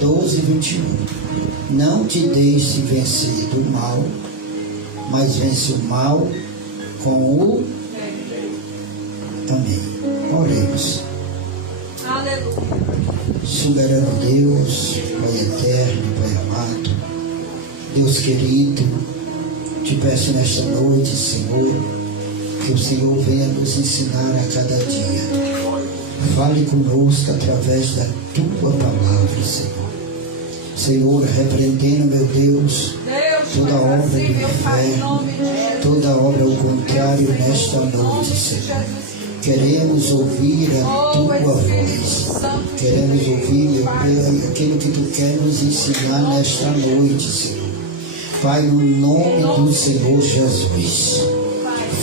12:21. Não te deixe vencer do mal, mas vence o mal com o Amém. Oremos. Aleluia. Soberano Deus, Pai eterno, Pai amado, Deus querido, te peço nesta noite, Senhor, que o Senhor venha nos ensinar a cada dia. Fale conosco através da tua palavra, Senhor. Senhor, repreendendo, meu Deus, toda obra do inferno, toda obra ao contrário nesta noite, Senhor. Queremos ouvir a tua voz. Queremos ouvir, meu Deus, aquilo que tu quer nos ensinar nesta noite, Senhor. Pai, no nome do Senhor Jesus,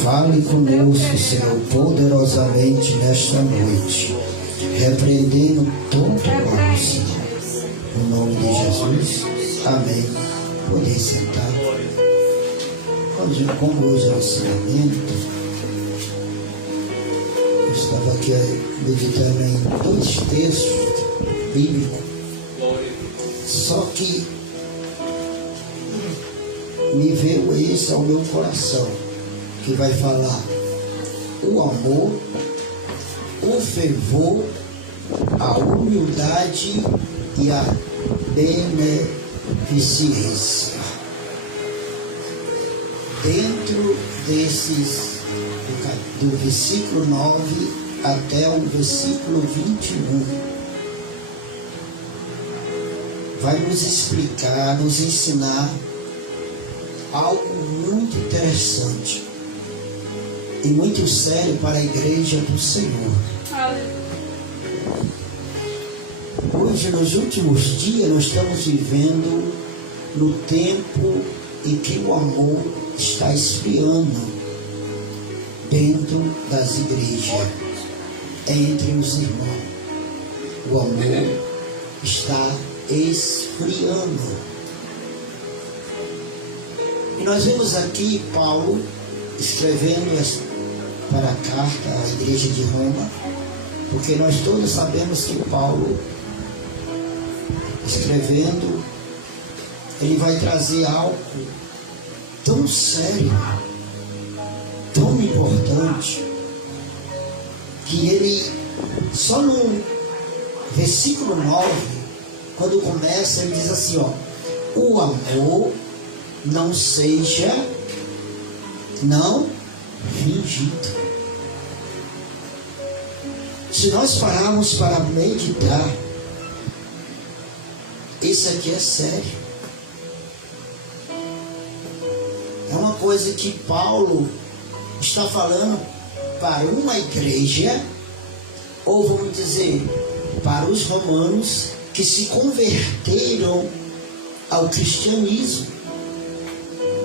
fale conosco, Senhor, poderosamente nesta noite, repreendendo todo mal, Senhor. No nome de Jesus, amém. Poder sentar. Como hoje é o ensinamento, estava aqui meditando em 2 textos bíblicos, só que me veio esse ao meu coração, que vai falar o amor, o fervor, a humildade e a beneficência. Dentro desses do versículo 9 até o versículo 21, vai nos explicar, nos ensinar algo muito interessante e muito sério para a igreja do Senhor. Hoje, nos últimos dias, nós estamos vivendo no tempo em que o amor está esfriando dentro das igrejas, entre os irmãos. O amor está esfriando. E nós vemos aqui Paulo escrevendo para a carta à igreja de Roma, porque nós todos sabemos que Paulo, escrevendo, ele vai trazer algo tão sério, tão importante, que ele, só no versículo 9, quando começa, ele diz assim, ó: o amor não seja fingido. Se nós pararmos para meditar, isso aqui é sério. É uma coisa que Paulo está falando para uma igreja, ou vamos dizer, para os romanos que se converteram ao cristianismo.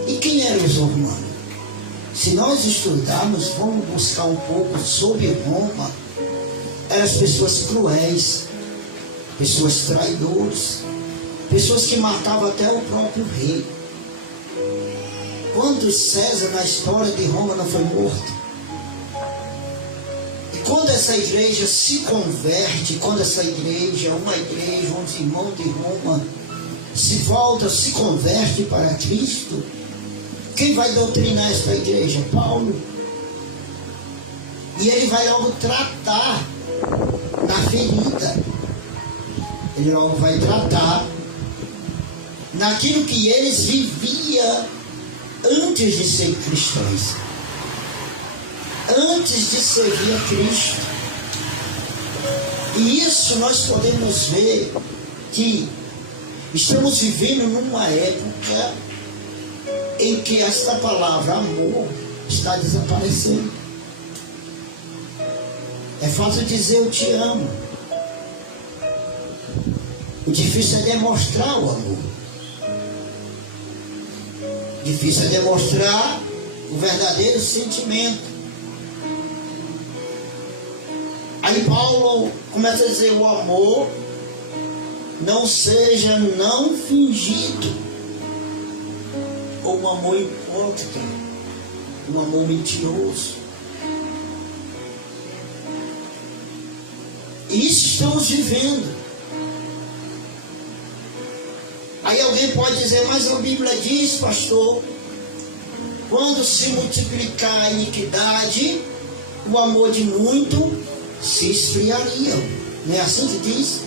E quem eram os romanos? Se nós estudarmos, vamos buscar um pouco sobre Roma. Eram as pessoas cruéis, pessoas traidoras, pessoas que matavam até o próprio rei. Quantos César na história de Roma não foi morto? E quando essa igreja se converte, quando essa igreja, uma igreja, uns irmãos de Roma, se volta, se converte para Cristo, quem vai doutrinar esta igreja? Paulo. E ele vai logo tratar na ferida. Ele logo vai tratar naquilo que eles viviam antes de ser cristãos, antes de servir a Cristo. E isso nós podemos ver que estamos vivendo numa época em que esta palavra amor está desaparecendo. É fácil dizer eu te amo. O difícil é demonstrar o amor. Difícil é demonstrar o verdadeiro sentimento. Aí Paulo começa a dizer: o amor não seja não fingido, ou um amor hipócrita, um amor mentiroso. Isso estamos vivendo. Aí alguém pode dizer, mas a Bíblia diz, pastor, quando se multiplicar a iniquidade, o amor de muito se esfriaria. Não é assim que diz?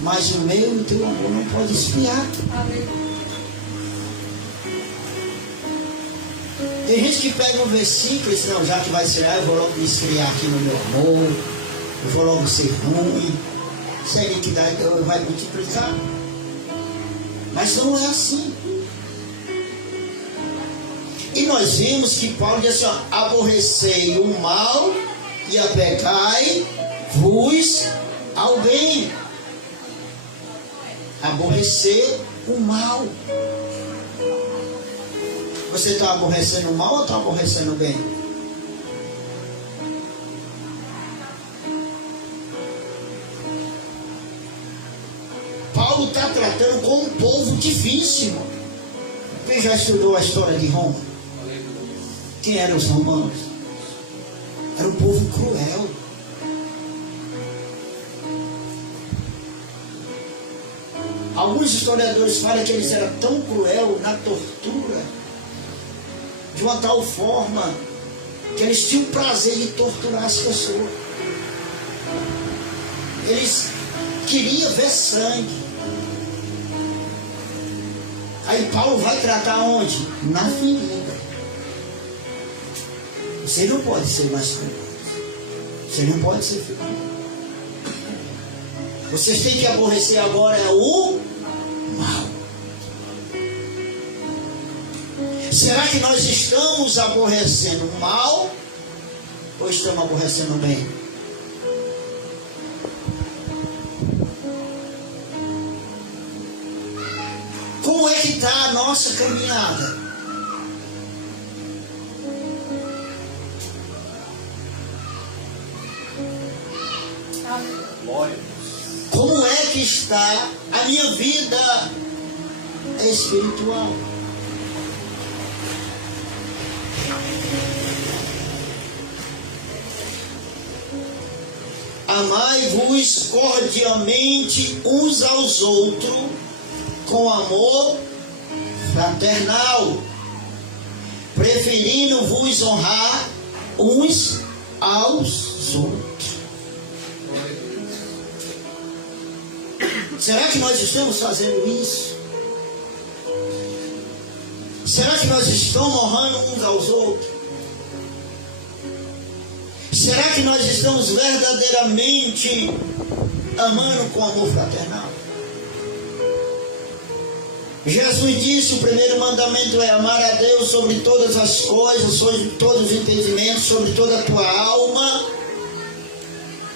Mas o meu e o teu amor não pode esfriar. Tem gente que pega um versículo e diz, não, já que vai esfriar, eu vou logo me esfriar aqui no meu amor, eu vou logo ser ruim, se a iniquidade vai multiplicar. Mas não é assim. E nós vimos que Paulo diz assim, ó, aborrecei o mal e apegai-vos ao bem. Aborrecer o mal. Você está aborrecendo o mal ou está aborrecendo o bem? Paulo está tratando com um povo difícil. Quem já estudou a história de Roma? Quem eram os romanos? Era um povo cruel. Alguns historiadores falam que eles eram tão cruel na tortura, de uma tal forma que eles tinham prazer de torturar as pessoas. Eles queriam ver sangue. Aí Paulo vai tratar onde? Na ferida. Você não pode ser mais cruel. Você não pode ser ferido. Vocês têm que aborrecer agora o mal. Será que nós estamos aborrecendo o mal ou estamos aborrecendo o bem? Como é que está a nossa caminhada? Como é que está a minha vida espiritual? Amai-vos cordialmente uns aos outros com amor fraternal, preferindo vos honrar uns aos outros. Será que nós estamos fazendo isso? Será que nós estamos honrando uns aos outros? Será que nós estamos verdadeiramente amando com amor fraternal? Jesus disse, o primeiro mandamento é amar a Deus sobre todas as coisas, sobre todos os entendimentos, sobre toda a tua alma.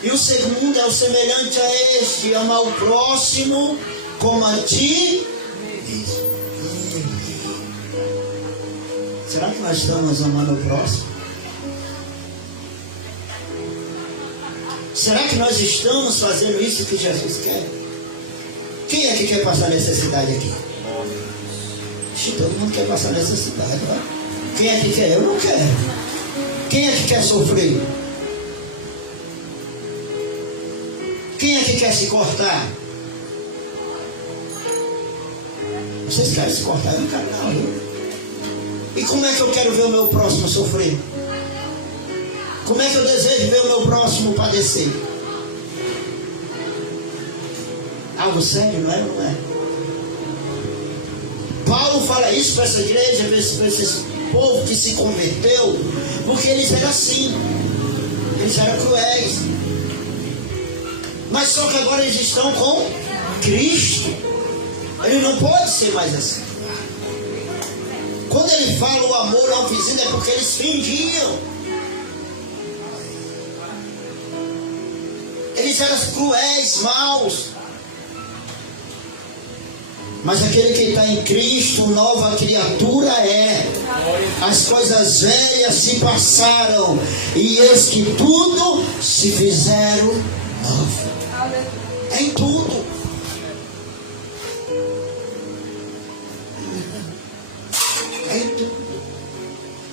E o segundo é o semelhante a este, amar o próximo como a ti mesmo. Será que nós estamos amando o próximo? Será que nós estamos fazendo isso que Jesus quer? Quem é que quer passar necessidade aqui? Todo mundo quer passar necessidade, vai? Quem é que quer? Eu não quero. Quem é que quer sofrer? Quem é que quer se cortar? Vocês querem se cortar? Eu não quero não, viu? E como é que eu quero ver o meu próximo sofrer? Como é que eu desejo ver o meu próximo padecer? Algo sério, não é? Não é? Paulo fala isso para essa igreja, para esse povo que se converteu, porque eles eram assim, eles eram cruéis. Mas só que agora eles estão com Cristo. Ele não pode ser mais assim. Quando ele fala o amor não visível é porque eles fingiam. Eles eram cruéis, maus. Mas aquele que está em Cristo, nova criatura é. As coisas velhas se passaram, e eis que tudo se fizeram novo. É em tudo. É em tudo.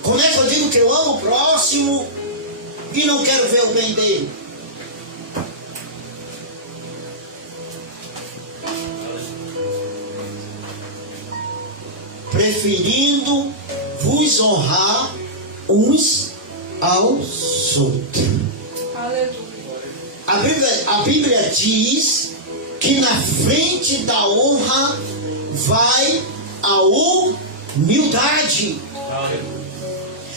Como é que eu digo que eu amo o próximo e não quero ver o bem dele? preferindo vos honrar uns aos outros. Aleluia. A Bíblia diz que na frente da honra vai a humildade.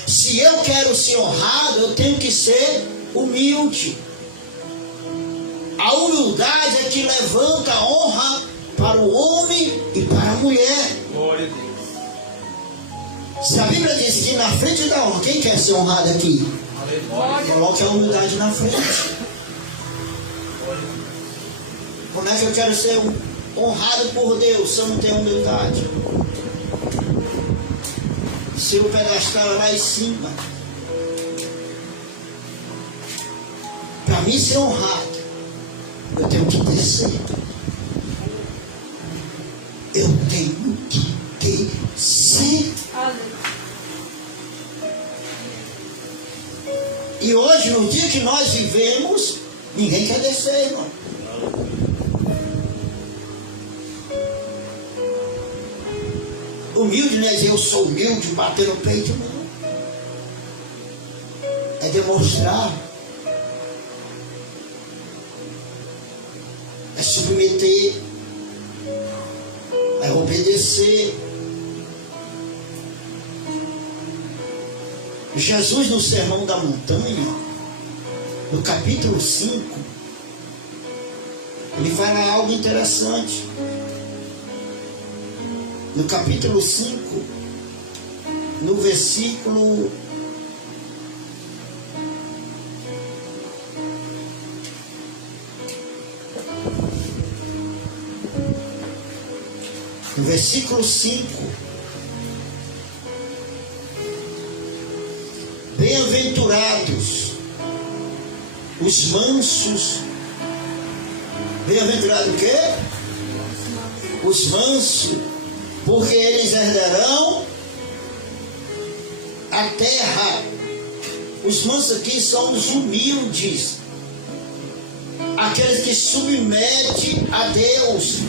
Se eu quero ser honrado, eu tenho que ser humilde. A humildade é que levanta a honra para o homem e para a mulher. Glória a Deus. Se a Bíblia diz que na frente da honra, quem quer ser honrado aqui? Aleluia. Coloque a humildade na frente. Como é que eu quero ser honrado por Deus se eu não tenho humildade? Se o pedestal é lá em cima, para mim ser honrado, eu tenho que descer. Eu tenho que descer. Aleluia. E hoje, no dia que nós vivemos, ninguém quer descer, irmão. Humilde não é dizer eu sou humilde, bater no peito, não. É demonstrar. É submeter. É obedecer. Jesus, no Sermão da Montanha, no capítulo 5, ele fala algo interessante. No capítulo 5, no versículo no versículo 5, bem-aventurados os mansos. Bem-aventurado o quê? Os mansos, porque eles herdarão a terra. Os mansos aqui são os humildes, aqueles que submetem a Deus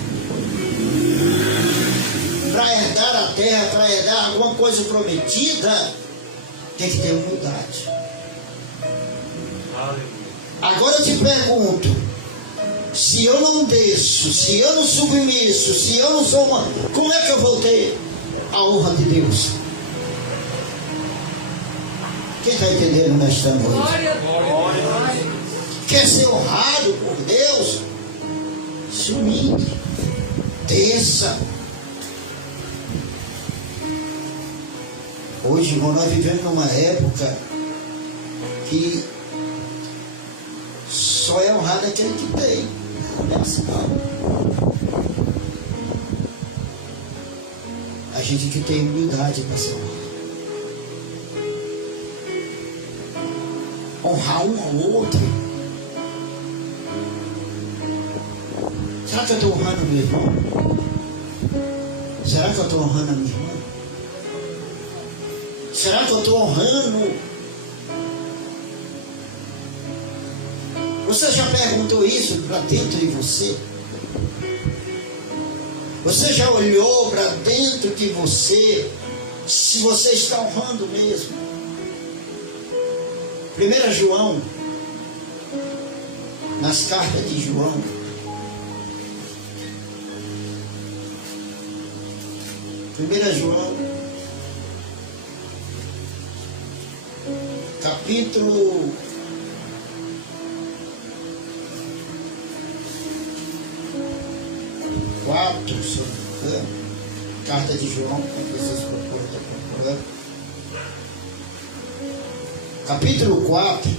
para herdar a terra, para herdar alguma coisa prometida. Tem que ter humildade. Agora eu te pergunto, se eu não desço, se eu não submesso, se eu não sou uma, como é que eu vou ter a honra de Deus? Quem está entendendo nesta noite? Glória a Deus. Quer ser honrado por Deus? Se humilde, desça. Hoje, irmão, nós vivemos numa época que só é honrado aquele que tem. Não é assim, não. A gente que tem humildade para ser honrado. Honrar um ao outro. Será que eu estou honrando meu irmão? Será que eu estou honrando a minha irmã? Será que eu estou honrando? Você já perguntou isso para dentro de você? Você já olhou para dentro de você se você está honrando mesmo? 1 João, nas cartas de João, capítulo 4, se eu não me engano, carta de João, capítulo 4,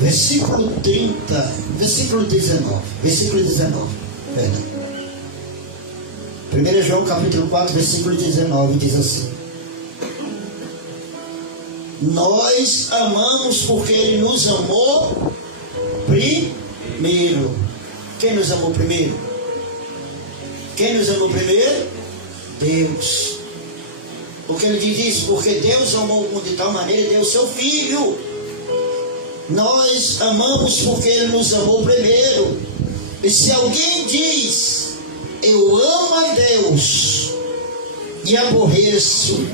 versículo 30, versículo 19, perdão. 1 João capítulo 4, versículo 19, diz assim: nós amamos porque Ele nos amou primeiro. Quem nos amou primeiro? Quem nos amou primeiro? Deus. Porque Ele diz isso, porque Deus amou o mundo de tal maneira, deu o seu Filho. Nós amamos porque Ele nos amou primeiro. E se alguém diz eu amo a Deus e aborreço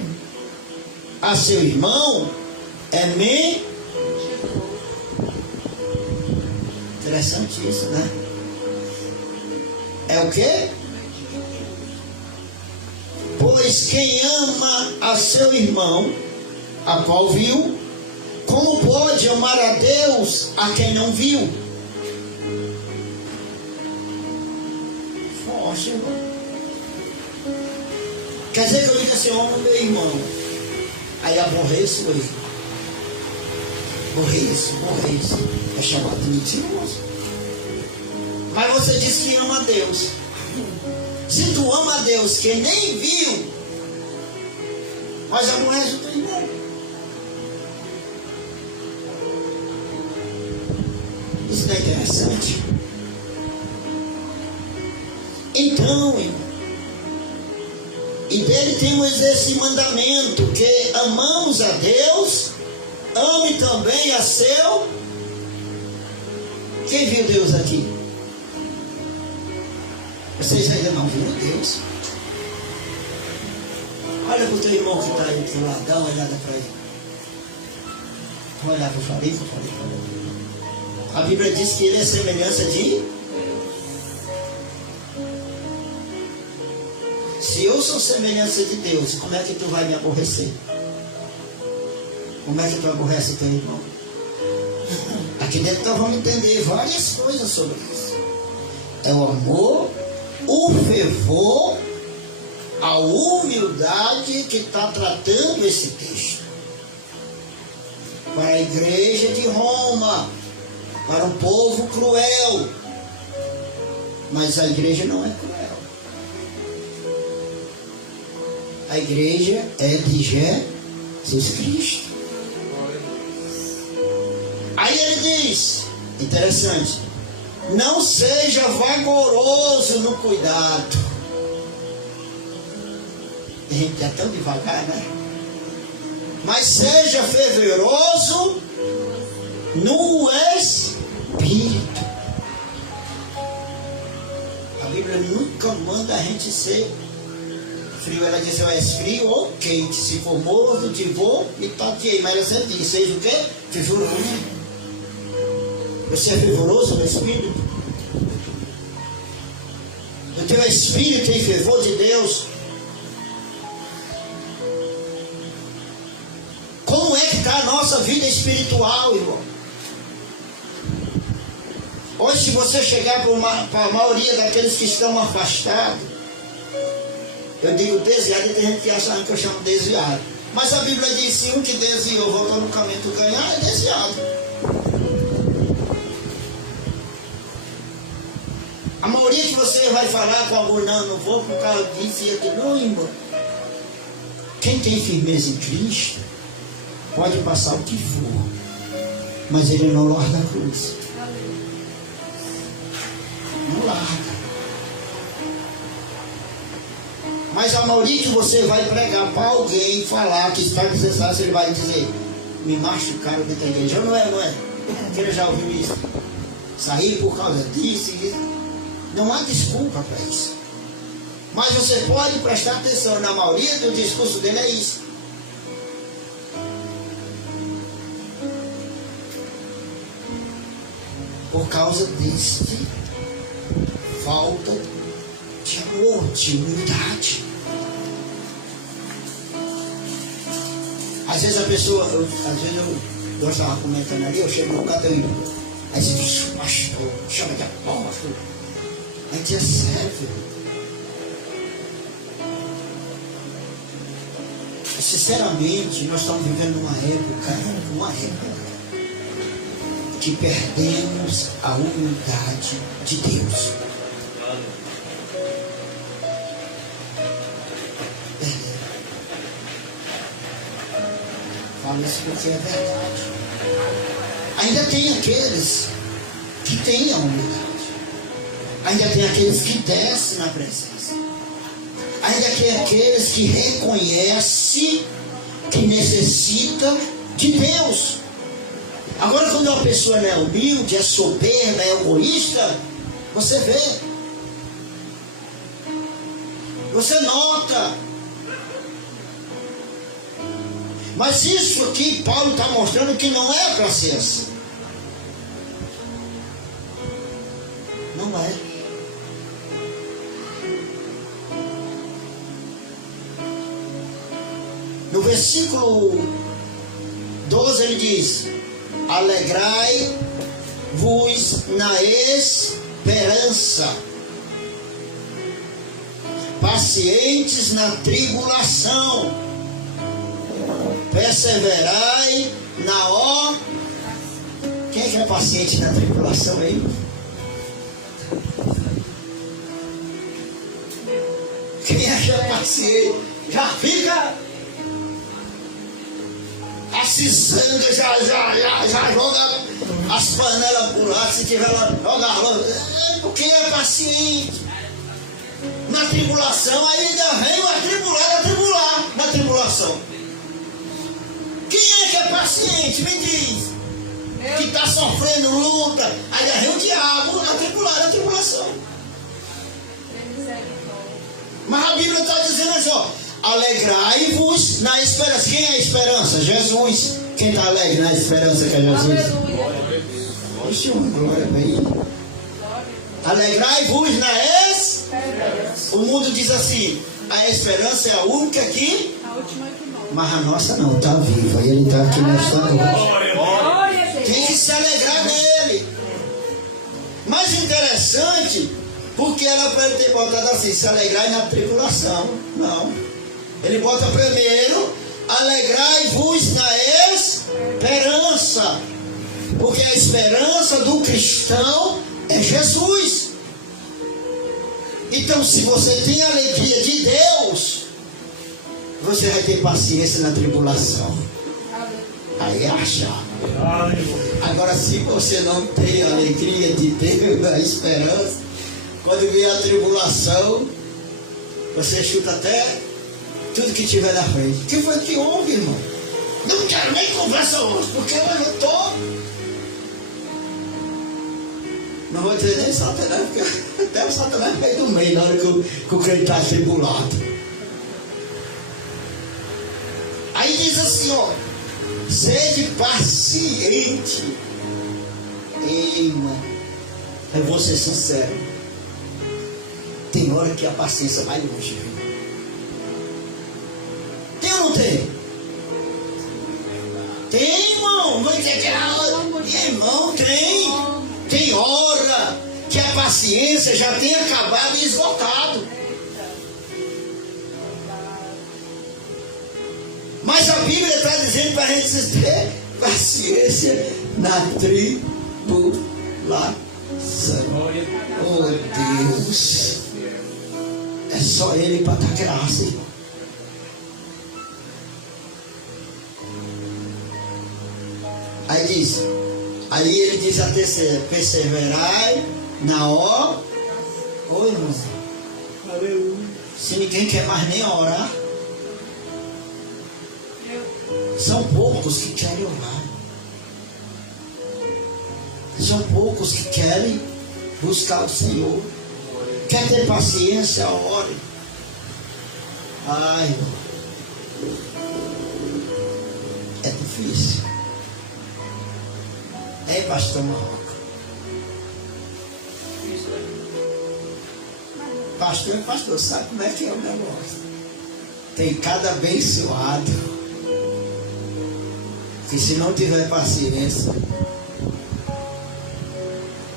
a seu irmão, é mentiroso. Interessante isso, né? É o quê? Pois quem ama a seu irmão, a qual viu, como pode amar a Deus a quem não viu? Forte, irmão. Quer dizer que eu digo assim, eu amo meu irmão, aí aborreço ele. Aborreço. É chamado de mentiroso. Mas você diz que ama a Deus. Se tu ama a Deus que nem viu, mas aborrece o teu irmão. Isso não é interessante? Então, irmão, e dele temos esse mandamento, que amamos a Deus, ame também a seu. Quem viu Deus aqui? Vocês ainda não viram Deus? Olha para o teu irmão que está aí do lado, dá uma olhada para ele. Vou olhar para o Farico. A Bíblia diz que ele é semelhança de... Se eu sou semelhança de Deus, como é que tu vai me aborrecer? Como é que tu aborrece o teu irmão? Aqui dentro nós vamos entender várias coisas sobre isso. É o amor, o fervor, a humildade que está tratando esse texto. Para a igreja de Roma, para um povo cruel. Mas a igreja não é cruel. A igreja é de Jesus Cristo. Aí ele diz, interessante, não seja vagaroso no cuidado. A gente é tão devagar, né? Mas seja fervoroso no Espírito. A Bíblia nunca manda a gente ser frio. Ela diz, eu és frio ou quente. Se for morno, te vou e tateei. Mas ela sempre diz, seja o quê? Fervoroso. Você é fervoroso no Espírito? O teu Espírito tem fervor de Deus? Como é que está a nossa vida espiritual, irmão? Hoje, se você chegar para a maioria daqueles que estão afastados, eu digo desviado, e tem gente que acha que eu chamo desviado. Mas a Bíblia diz, se um que desviou voltou no caminho do ganhar, é desviado. A maioria que você vai falar com algum, não vou por causa disso e aquilo, não, irmão. Quem tem firmeza em Cristo, pode passar o que for, mas ele não larga a cruz. Não larga. Mas a maioria que você vai pregar para alguém, falar que está necessário, ele vai dizer, me machucaram dentro da igreja. Não é? Porque ele já ouviu isso. Saí por causa disso e isso. Não há desculpa para isso. Mas você pode prestar atenção, na maioria do discurso dele é isso. Por causa deste falta de amor, de humildade. Às vezes a pessoa, eu estava comentando ali, eu chego no canto e aí você diz, pastor, chama de apóstolo. A gente é sério. Sinceramente, nós estamos vivendo numa época que perdemos a humildade de Deus. Falo isso porque é verdade. Ainda tem aqueles que têm a humildade. Ainda tem aqueles que descem na presença. Ainda tem aqueles que reconhecem que necessita de Deus. Agora, quando uma pessoa não é humilde, é soberba, é egoísta, você vê. Você nota. Mas isso aqui Paulo está mostrando que não é para ser assim. Não é. No versículo 12 ele diz: alegrai-vos na esperança, pacientes na tribulação, perseverai na Quem é que é paciente na tribulação aí? Quem é que é paciente? Já fica acisando, já joga as panelas por lá, se tiver lá, joga porque é paciente. Na tribulação, ainda vem atribular na tribulação. Quem é que é paciente? Me diz. Que está sofrendo luta, ainda vem o diabo na tribulação. Mas a Bíblia está dizendo assim, ó, alegrai-vos na esperança. Quem é a esperança? Jesus. Quem está alegre na esperança que é Jesus? Oxe, uma glória bem. Alegrai-vos na esperança. O mundo diz assim, a esperança é a única que... A última que morre. Mas a nossa não, está viva. E ele está aqui nesta noite. Tem que se alegrar nele. Mais interessante, porque ela pode ter botado assim, se alegrar na tribulação. Não. Ele bota primeiro, alegrai-vos na esperança. Porque a esperança do cristão é Jesus. Então, se você tem a alegria de Deus, você vai ter paciência na tribulação. Aí é achar. Agora, se você não tem a alegria de Deus, a esperança, quando vier a tribulação, você chuta até tudo que tiver na frente. O que foi que houve, irmão? Não quero nem conversa hoje, porque hoje eu estou... Não vou dizer nem Satanás, porque até o Satanás vai do meio na hora que o crente está atribulado. Aí diz assim, ó, sede paciente. Ei, irmão, eu vou ser sincero. Tem hora que a paciência vai longe. Tem ou não tem? Tem, irmão. Vai dizer que irmão, tem. Tem hora que a paciência já tem acabado e esgotado. Mas a Bíblia está dizendo para a gente ter paciência na tribulação. Oh Deus, é só Ele para dar graça, irmão. Aí diz, aí ele diz a terceira, perseverai na Oi, irmão. Se ninguém quer mais nem orar, são poucos que querem orar. São poucos que querem buscar o Senhor. Quer ter paciência, ore. Ai, é difícil. É, pastor Marroca. Pastor, sabe como é que é o negócio? Tem cada abençoado que se não tiver paciência,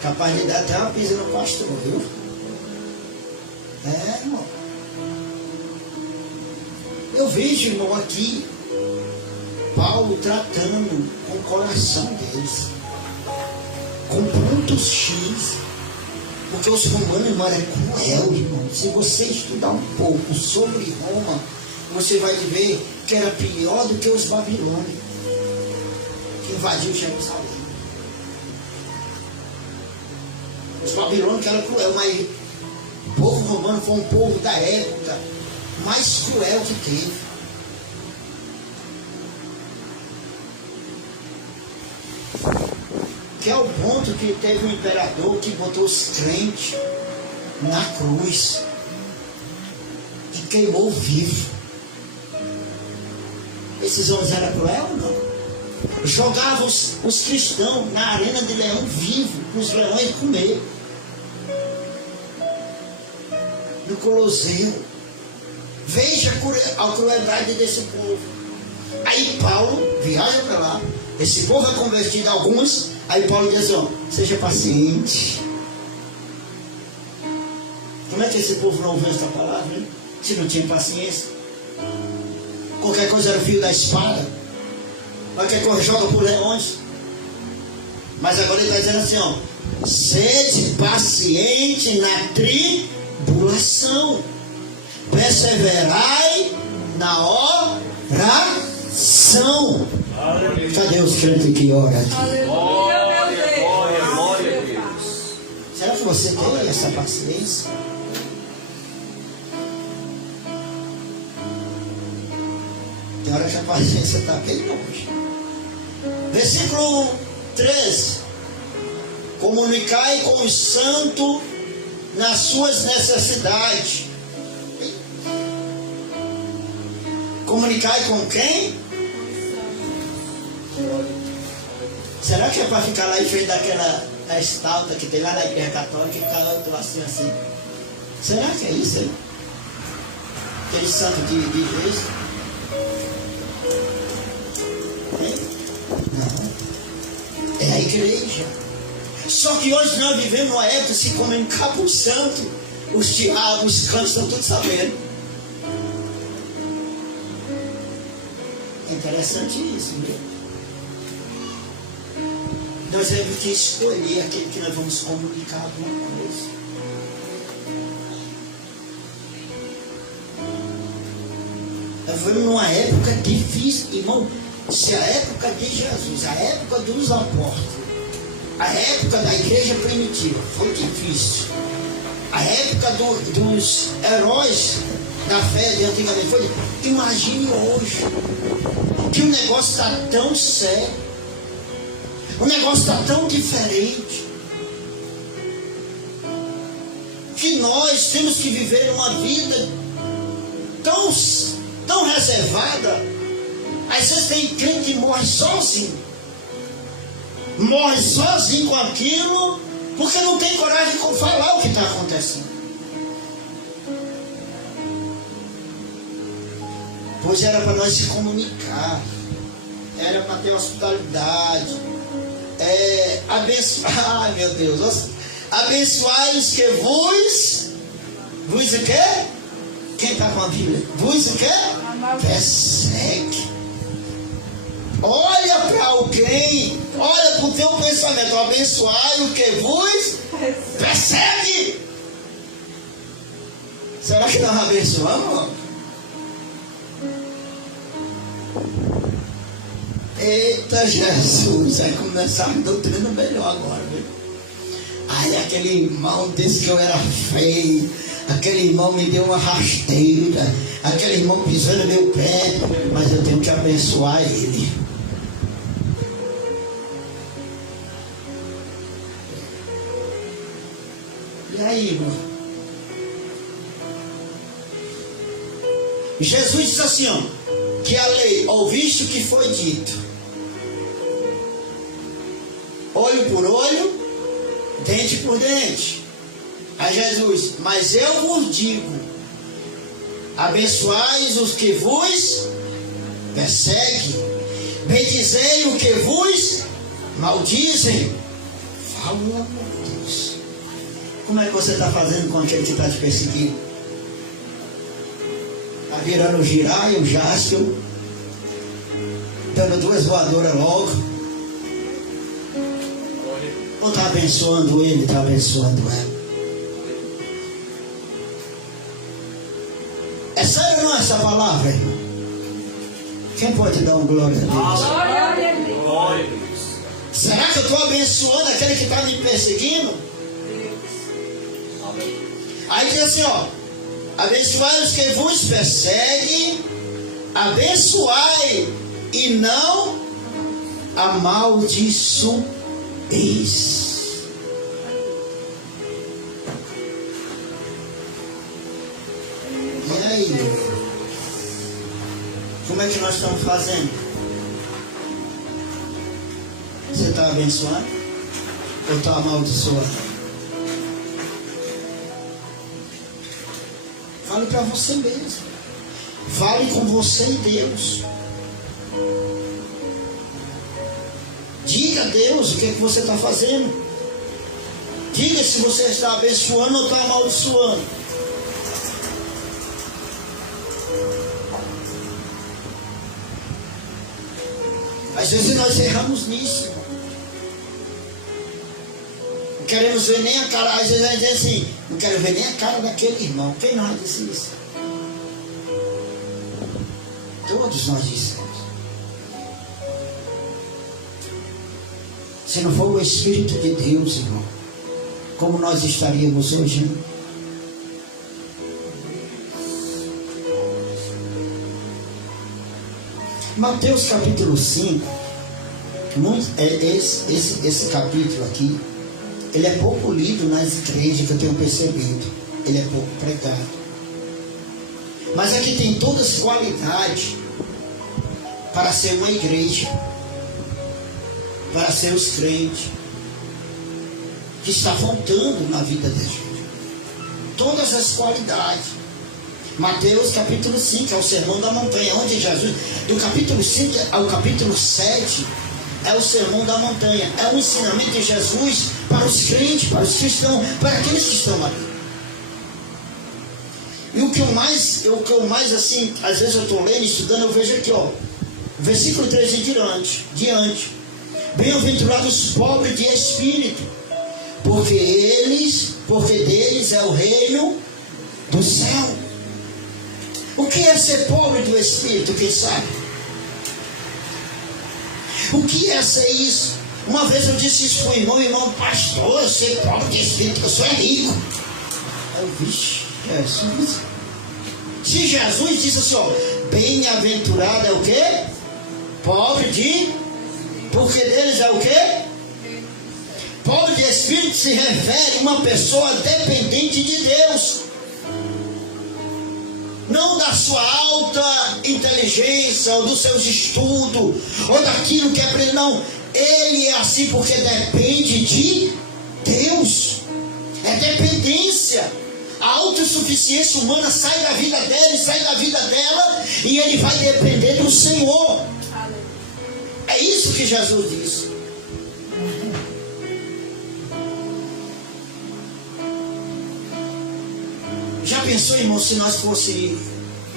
capaz de dar até uma pisa no pastor, viu? É, irmão. Eu vejo, irmão, aqui Paulo tratando com o coração deles, com pontos X, porque os romanos, irmão, é cruel, irmão. Se você estudar um pouco sobre Roma, você vai ver que era pior do que os babilônios que invadiu Jerusalém. Os babilônios que eram cruel, mas o povo romano foi um povo da época mais cruel que teve. Que é o ponto que teve um imperador que botou os crentes na cruz. queimou vivo. Esses homens eram cruel ou não? Jogavam os cristãos na arena de leão vivo, para os leões comer. No Colosseum. Veja a crueldade desse povo. Aí Paulo viaja para lá. Esse povo é convertido a alguns. Aí Paulo diz assim, ó, seja paciente. Como é que esse povo não ouviu essa palavra, hein? Se não tinha paciência? Qualquer coisa era o fio da espada. Qualquer coisa joga por leões. Mas agora ele está dizendo assim, ó, sede paciente na tribulação, perseverai na oração. Cadê os crentes que oram aqui? Glória, glória, glória a Deus. Será que você tem essa paciência? Tem hora que a paciência está bem longe. Versículo 13. Comunicai com os santos nas suas necessidades. Comunicai com quem? Será que é para ficar lá em frente daquela estátua que tem lá na igreja católica e ficar assim? Será que é isso aí? Aquele santo de igreja? Não. É a igreja. Só que hoje nós vivemos uma época, se comunicar com o santo, os diabos, os cães estão tudo sabendo. É interessante isso, mesmo. Nós temos que escolher aquele que nós vamos comunicar alguma coisa. Nós vivemos numa época difícil, irmão. Se a época de Jesus, a época dos apóstolos, a época da igreja primitiva foi difícil, a época dos heróis da fé de antigamente foi difícil. Imagine hoje que o negócio está tão sério, o negócio está tão diferente, que nós temos que viver uma vida tão reservada. Às vezes tem crente que morre sozinho com aquilo, porque não tem coragem de falar o que está acontecendo. Pois era para nós se comunicar, era para ter hospitalidade, abençoar, ai meu Deus, abençoai os que vos o quê? Quem está com a Bíblia? Vos o quê? Persegue. Olha para alguém, olha para o teu pensamento, abençoai o que vos persegue. Será que nós abençoamos? Eita Jesus, vai começar a doutrina melhor agora, viu? Ai, aquele irmão disse que eu era feio, aquele irmão me deu uma rasteira, aquele irmão pisou no meu pé, mas eu tenho que abençoar ele. E aí, irmão? Jesus disse assim, ó, que a lei, ouviste o que foi dito, olho por olho, dente por dente. A Jesus, mas eu vos digo, abençoais os que vos perseguem, bendizei o que vos maldizem. Fala, meu Deus. Como é que você está fazendo com aquele que está te perseguindo? Está virando o Girai, o Jáspio, dando duas voadoras logo. Ou está abençoando ele, está abençoando ela? É sério ou não essa palavra, irmão? Quem pode dar um glória a Deus? Glória a Deus. Será que eu estou abençoando aquele que está me perseguindo? Aí diz assim, ó, abençoai os que vos perseguem, abençoai e não amaldiçoeis. E aí, aí? Como é que nós estamos fazendo? Você está abençoando? Ou está amaldiçoando? Fale para você mesmo. Fale com você e Deus. Diga a Deus o que você está fazendo. Diga se você está abençoando ou está amaldiçoando. Às vezes nós erramos nisso. Não queremos ver nem a cara. Às vezes a gente diz assim: não quero ver nem a cara daquele irmão. Quem nós disse isso? Todos nós dissemos. Se não for o Espírito de Deus, irmão, como nós estaríamos hoje, né? Mateus capítulo 5, esse capítulo aqui, ele é pouco lido nas igrejas, que eu tenho percebido. Ele é pouco pregado. Mas aqui tem todas as qualidades para ser uma igreja, para ser os crentes, que está faltando na vida da gente. Todas as qualidades. Mateus capítulo 5 é o sermão da montanha, onde Jesus, do capítulo 5 ao capítulo 7, é o sermão da montanha. É o ensinamento de Jesus para os crentes, para os cristãos, para aqueles que estão ali. E o que eu mais assim, às vezes eu estou lendo, estudando, eu vejo aqui, ó, versículo 13 diante. Bem-aventurados os pobres de espírito, porque deles é o reino do céu. O que é ser pobre do espírito, quem sabe? O que é ser isso? Uma vez eu disse isso para o irmão, pastor, eu ser pobre de espírito, eu sou rico. Eu vixe, Jesus. Se Jesus disse assim, ó, bem-aventurado é o quê? Pobre de, porque deles é o quê? Pobre de espírito se refere a uma pessoa dependente de Deus. Não da sua alta inteligência, ou dos seus estudos, ou daquilo que aprende, não. Ele é assim porque depende de Deus. É dependência. A autossuficiência humana sai da vida dele, sai da vida dela, e ele vai depender do Senhor. É isso que Jesus disse. Já pensou, irmão, se nós fosse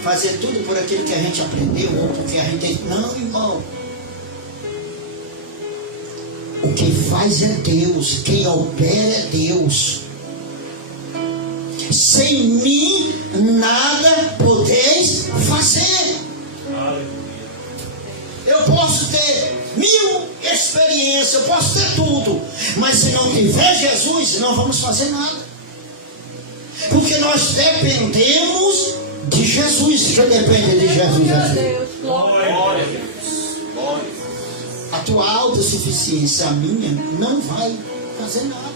fazer tudo por aquilo que a gente aprendeu, ou porque a gente tem... Não, irmão. O que faz é Deus, quem opera é Deus. Sem mim nada podeis fazer. Eu posso ter 1000 experiências, eu posso ter tudo, mas se não tiver Jesus, não vamos fazer nada. Porque nós dependemos de Jesus. Quem depende de Jesus? Glória a Deus. A tua autossuficiência, a minha, não vai fazer nada.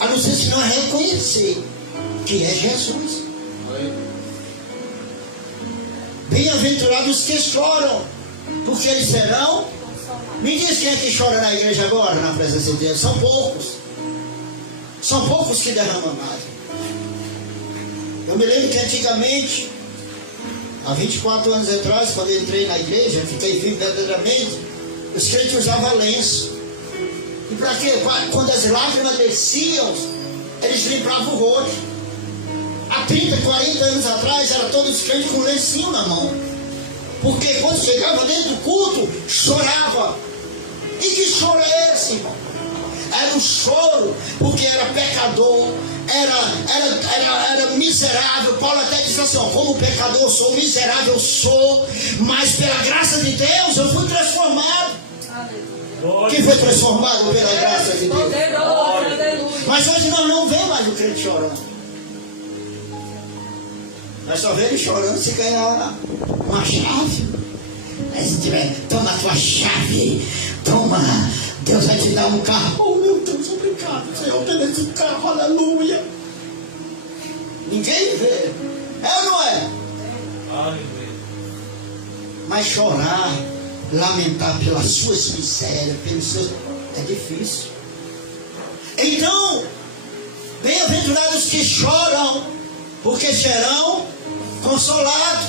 A não ser se não reconhecer que é Jesus. Bem-aventurados que choram, porque eles serão. Me diz quem é que chora na igreja agora, na presença de Deus. São poucos. São poucos que derramam nada. Eu me lembro que antigamente, há 24 anos atrás, quando eu entrei na igreja, fiquei vivo verdadeiramente, os crentes usavam lenço. E para quê? Quando as lágrimas desciam, eles limpavam o rosto. Há 30, 40 anos atrás, era todos os crentes com lencinho na mão. Porque quando chegava dentro do culto, chorava. E que choro é esse, irmão? Era um choro, porque era pecador, era miserável. Paulo até disse assim, ó, como pecador eu sou, miserável eu sou, mas pela graça de Deus eu fui transformado. Quem foi transformado pela graça de Deus? Mas hoje nós não vemos mais o crente chorando. Nós só vemos ele chorando se ganhar uma chave. Aí se tiver, toma a tua chave, toma, Deus vai te dar um carro. Oh meu Deus, obrigado, Senhor, pelo esse carro, aleluia. Ninguém vê. É ou não é? Aleluia. Mas chorar, lamentar pelas suas misérias, pelos seus... é difícil. Então, bem-aventurados que choram, porque serão consolados.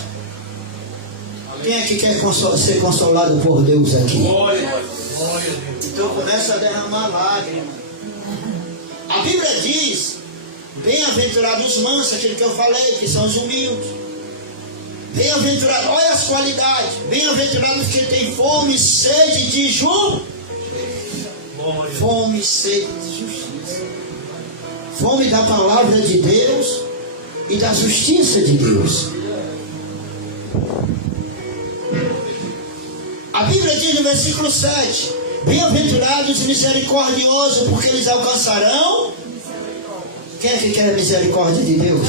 Quem é que quer ser consolado por Deus aqui? Glória a Deus. Então começa a derramar lágrimas. A Bíblia diz: bem-aventurados os mansos, aquilo que eu falei, que são os humildes. Bem-aventurados, olha as qualidades. Bem-aventurados que têm fome e sede de justiça. Fome e sede de justiça. Fome da palavra de Deus e da justiça de Deus. A Bíblia diz no versículo 7: bem-aventurados e misericordiosos, porque eles alcançarão. Quem é que quer a misericórdia de Deus?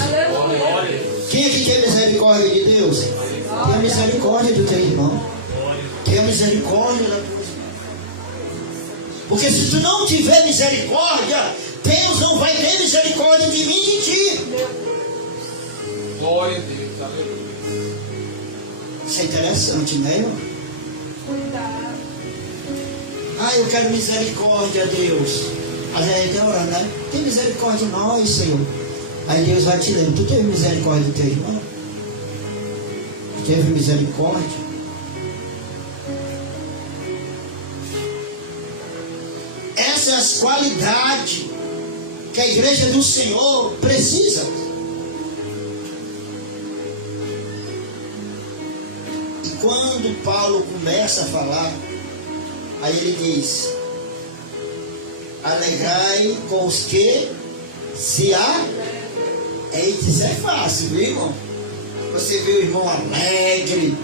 Quem é que quer a misericórdia de Deus? Tenha misericórdia do teu irmão. Tenha misericórdia da tua irmã. Porque se tu não tiver misericórdia, Deus não vai ter misericórdia de mim e de ti. Glória a Deus. Aleluia. Isso é interessante, né? Ah, eu quero misericórdia, Deus. Às vezes a gente orando, né? Tem misericórdia de nós, Senhor. Aí Deus vai te lembrar: tu teve misericórdia do teu irmão? Tu teve misericórdia? Essas qualidades que a igreja do Senhor precisa. E quando Paulo começa a falar, aí ele diz: alegrai com os que se Eita, isso é fácil, viu, irmão? Você vê o irmão alegre,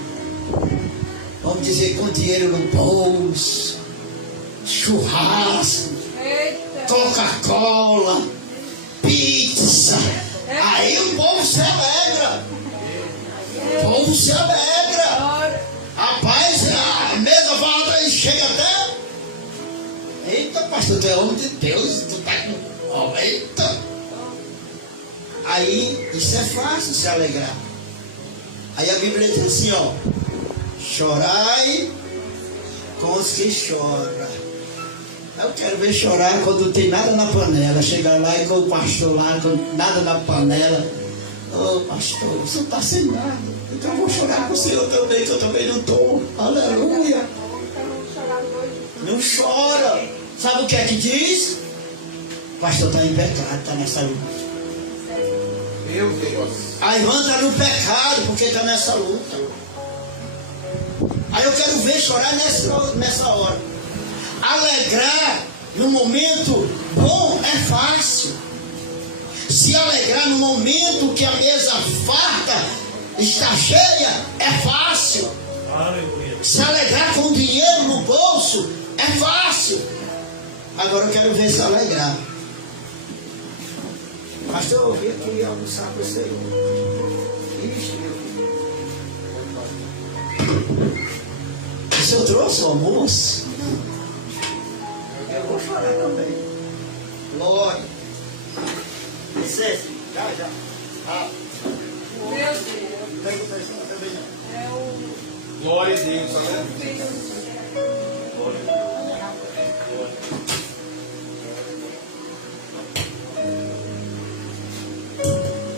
vamos dizer, com dinheiro no bolso, churrasco, Coca-Cola, pizza. Aí o povo se alegra. O povo se alegra. Rapaz, a mesa vai, chega até. Eita, pastor, tu é homem de Deus, tu tá com... Oh, eita. Aí, isso é fácil, se alegrar. Aí a Bíblia diz assim, ó: chorai com os que choram. Eu quero ver chorar quando não tem nada na panela. Chega lá e com o pastor lá, com nada na panela. Ô pastor, você não está sem nada. Então eu vou chorar com o Senhor também, que eu também não estou. Aleluia. Não chora. Sabe o que é que diz? O pastor está em pecado, está nessa luta. Meu Deus. A irmã está no pecado porque está nessa luta. Aí eu quero ver chorar nessa hora. Alegrar no momento bom é fácil. Se alegrar no momento que a mesa farta está cheia é fácil. Aleluia. Se alegrar com dinheiro no bolso é fácil. Agora eu quero ver se alegrar. Pastor, eu vim aqui almoçar com o Senhor. O Senhor trouxe o almoço? Eu vou chorar também. Glória. Licença. Já. Ah. Meu Deus. Pega o pessoal também não. É o... Glória a Deus. Aleluia. Glória a Deus.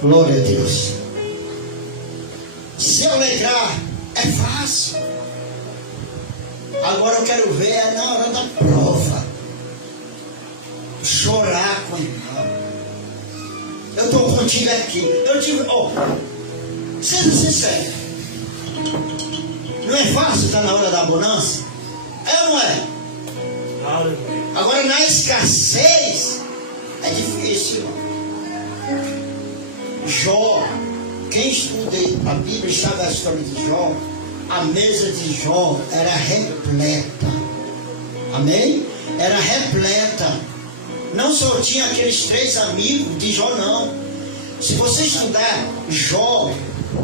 Glória a Deus. Se alegrar é fácil. Agora eu quero ver é na hora da prova. Chorar com o irmão. Eu estou contigo aqui. Eu digo, seja sincero. Não é fácil estar na hora da bonança? É ou não é? Aleluia. Agora na escassez é difícil, irmão. Jó, quem estuda a Bíblia sabe a história de Jó. A mesa de Jó era repleta. Amém? Era repleta. Não só tinha aqueles 3 amigos de Jó, não. Se você estudar, Jó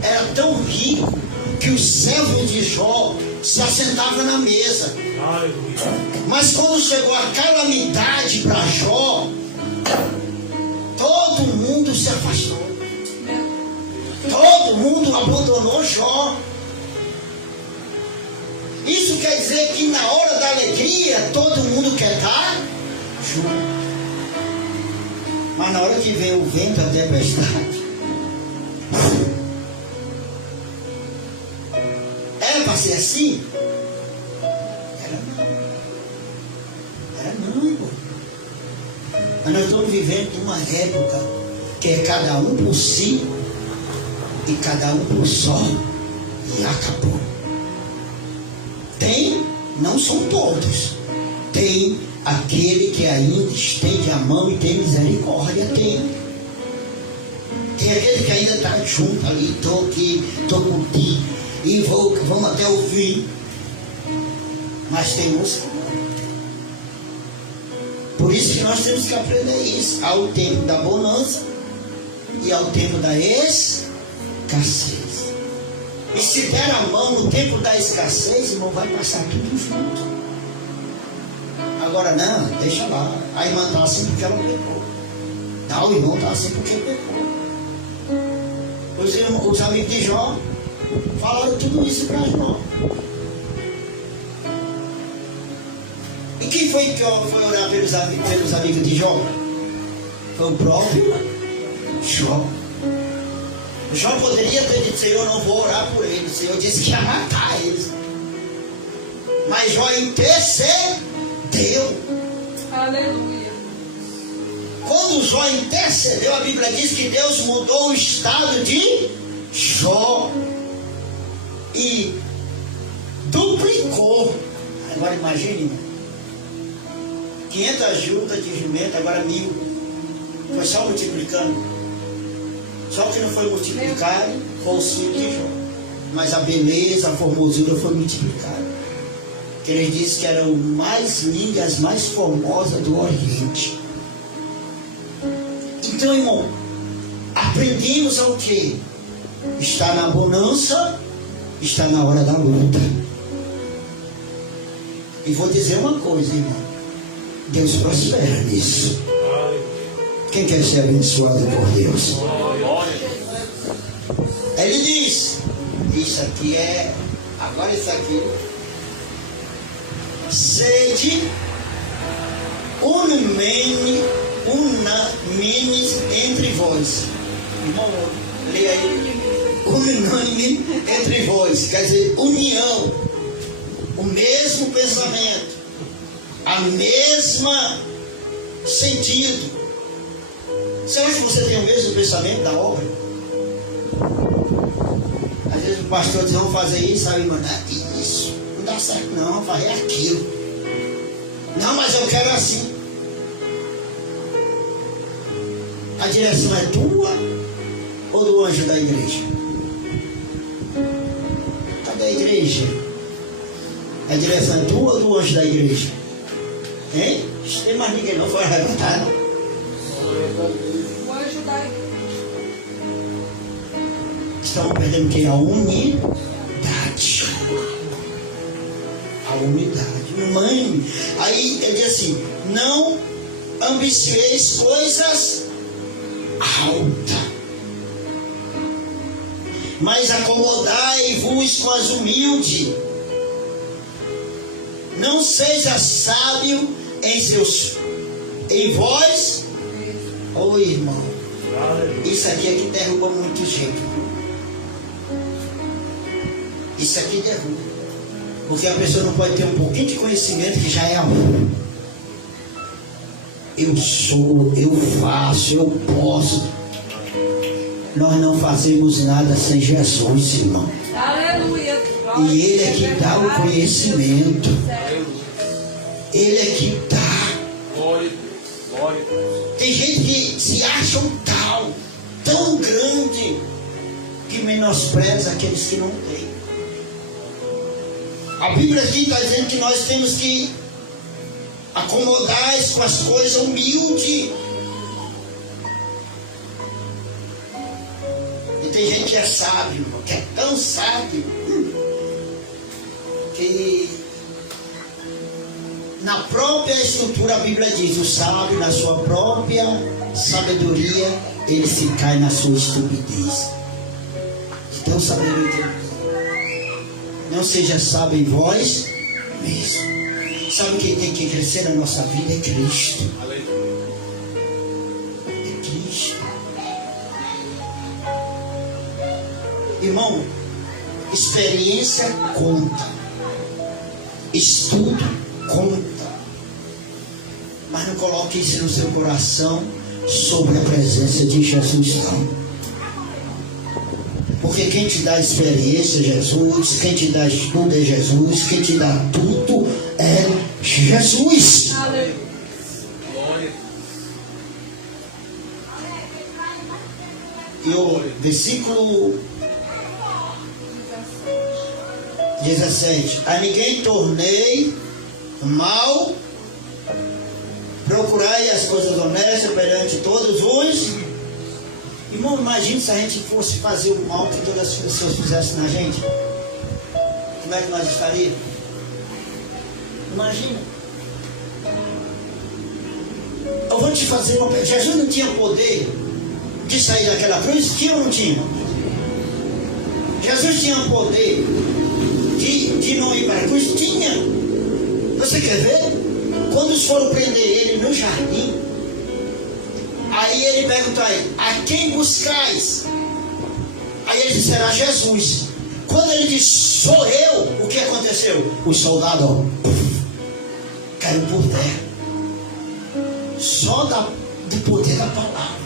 era tão rico que os servos de Jó se assentavam na mesa. Aleluia. Mas quando chegou a calamidade para Jó, todo mundo se afastou. Todo mundo abandonou Jó. Isso quer dizer que na hora da alegria todo mundo quer estar junto. Mas na hora que vem o vento, a tempestade, era para ser assim? Era não, irmão. Mas nós estamos vivendo uma época que é cada um por si e cada um por só. E acabou. Tem, não são todos. Tem aquele que ainda estende a mão e tem misericórdia. Tem aquele que ainda está junto ali. Estou aqui, estou contigo. E vamos até o fim. Mas tem uns que não. Por isso que nós temos que aprender isso. Há o tempo da bonança e há o tempo da escassez. E se der a mão no tempo da escassez, irmão, vai passar tudo junto. Agora não, deixa lá. A irmã está assim porque ela pecou. Não, o irmão está assim porque pecou. Os amigos de Jó falaram tudo isso para Jó. E quem foi que foi orar pelos amigos de Jó? Foi o próprio Jó. Jó poderia ter dito: Senhor, não vou orar por eles. O Senhor disse que ia matar eles. Mas Jó intercedeu. Aleluia. Quando Jó intercedeu, a Bíblia diz que Deus mudou o estado de Jó e duplicou. Agora imagine, 500 juntas de jumento, agora 1000. Foi só multiplicando. Só que não foi multiplicado foi o filho de Jó. Mas a beleza, a formosura foi multiplicada. Que ele disse que eram mais lindas, as mais formosas do Oriente. Então, irmão, aprendemos ao que? Está na bonança, está na hora da luta. E vou dizer uma coisa, irmão. Deus prospera nisso. Quem quer ser abençoado por Deus? Ele diz: isso aqui é, agora isso aqui, sede unânimes entre vós. Irmão, leia aí. Unânime entre vós, quer dizer, união, o mesmo pensamento, a mesma sentido. Você acha que você tem o mesmo pensamento da obra? Às vezes o pastor diz: vamos fazer isso, sabe, irmão? Isso não dá certo, não, vamos fazer aquilo. Não, mas eu quero assim. A direção é tua ou do anjo da igreja? Cadê a igreja? A direção é tua ou do anjo da igreja? Hein? Não tem mais ninguém não, foi arrebatar, não. O anjo da igreja. Estamos perdendo que? A unidade. A unidade. Mãe. Aí ele diz assim: não ambicieis coisas altas, mas acomodai-vos com as humildes. Não seja sábio em vós. Ô irmão, isso aqui é que derruba muito gente. Isso aqui derruba. Porque a pessoa não pode ter um pouquinho de conhecimento que já é amor. Eu sou, eu faço, eu posso. Nós não fazemos nada sem Jesus, irmão. Aleluia. E Ele é que dá o conhecimento. Ele é que dá. Tem gente que se acha um tal, tão grande, que menospreza aqueles que não têm. A Bíblia aqui está dizendo que nós temos que acomodar com as coisas humildes. E tem gente que é sábio, que é tão sábio, que na própria estrutura a Bíblia diz: o sábio na sua própria sabedoria, ele se cai na sua estupidez. Então deu sabedoria. Não seja sábio em vós mesmo. Sabe quem tem que crescer na nossa vida? É Cristo. É Cristo. Irmão, experiência conta. Estudo conta. Mas não coloque isso no seu coração sobre a presença de Jesus, não. Porque quem te dá experiência é Jesus, quem te dá estudo é Jesus, quem te dá tudo é Jesus. Aleluia. E o versículo 17: a ninguém tornei mal, procurai as coisas honestas perante todos os. Irmão, imagine se a gente fosse fazer o mal que todas as pessoas fizessem na gente. Como é que nós estaríamos? Imagina. Eu vou te fazer uma pergunta. Jesus não tinha poder de sair daquela cruz? Tinha ou não tinha? Jesus tinha poder de não ir para a cruz? Tinha. Você quer ver? Quando eles foram prender ele no jardim, aí ele perguntou a ele: a quem buscais? Aí eles disseram: a Jesus. Quando ele disse: sou eu, o que aconteceu? Os soldados caíram por terra. Só do poder da palavra.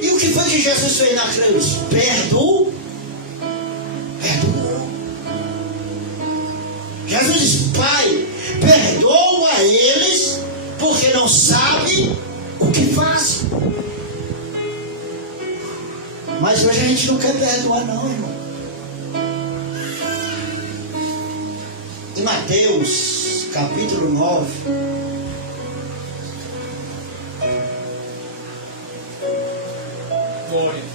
E o que foi que Jesus fez na cruz? Perdoou. Jesus disse: Pai, perdoa eles, porque não sabem o que fazem. Mas hoje a gente não quer perdoar, não, irmão. Em Mateus, capítulo 9, Glória.